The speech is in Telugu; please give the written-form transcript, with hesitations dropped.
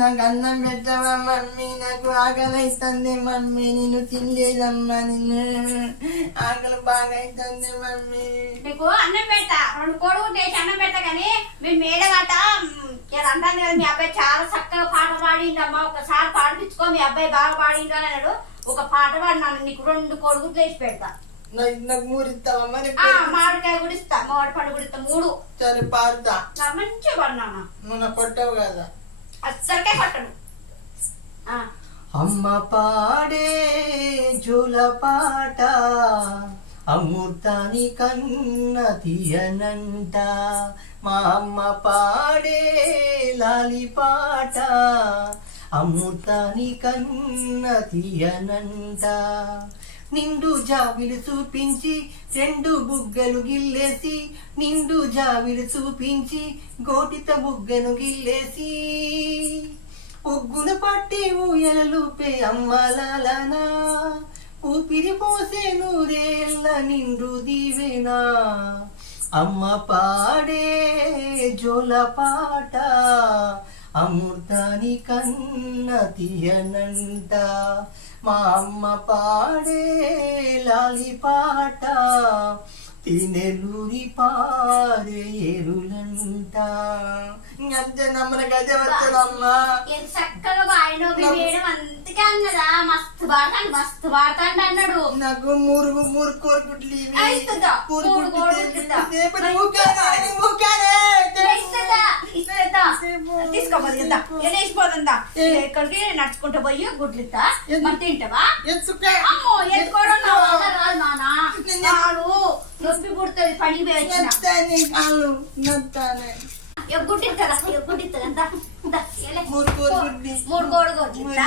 నాకు అన్నం పెట్టవా మమ్మీ, నాకు ఆకలి అవుతుంది మమ్మీ, నేను తినలేదమ్మా, నిన్ను ఆకలి బాగా అవుతుంది మమ్మీ. నీకు అన్నం పెడతా, 2 కోడుగుడ్లు వేసి అన్నం పెడతా. కానీ మేము మేడగట అంటాను కదా, మీ అబ్బాయి చాలా చక్కగా పాట పాడిండమ్మా, ఒకసారి పాడిపించుకో, మీ అబ్బాయి బాగా పాడిండు అని అన్నాడు. ఒక పాట పాడినాను, నీకు 2 కోడిగుడ్లు వేసి పెడతా. నాకు 3 ఇస్తావా మరి? మామిడికాయ కూడా ఇస్తా, మామిడి పండు కూడా ఇస్తా, 3. సరే పాడుతా. మంచిగా పడినానా, నువ్వు కొట్టవు కదా? అస్సలకే పట్టను. అమ్మ పాడే జోల పాట అమృతాని కన్న తీయనంట, మా అమ్మ పాడే లాలి పాట అమృతాని కన్న తీయనంట. నిండు జాబిలు చూపించి 2 బుగ్గలు గిల్లేసి, నిండు జాబిలు చూపించి గోటిత బుగ్గను గిల్లేసి, ఉగ్గున పట్టి ఊయలలుపే అమ్మలాలనా, ఊపిరి పోసే నూరేళ్ళ నిండు దీవెనా. అమ్మ పాడే జోల పాట అమృతాని కన్న తీయనంట, మా అమ్మ పాడే లాలి పాట తినెలూరి పారే ఎరులంట. అంతే నమ్మన గదే వచ్చాడమ్మా. ఎంత చక్కగా పాడినో మేడం, అందుకే అన్నదా మస్తు పాడతాడు, మస్తు పాడతాడు అన్నాడు. నాకు 3 కోరుకుంట్లు తీసుకోపోతుందా, ఎక్కడికి నడుచుకుంటూ పోయి గుడ్లు ఇస్తా, మరి తింటావా? అమ్మో ఎత్తుకోవడం నా వల్ల రాదు నానా, నొప్పి పుడుతుంది, పని పోయి వచ్చిన. గుడ్డు ఇస్తుందా, గుడ్డు ఇస్తుంది ఎంత? 3 కోడిగుడ్లు ఇస్తా, 3 కోడిగుడ్లు ఇస్తా.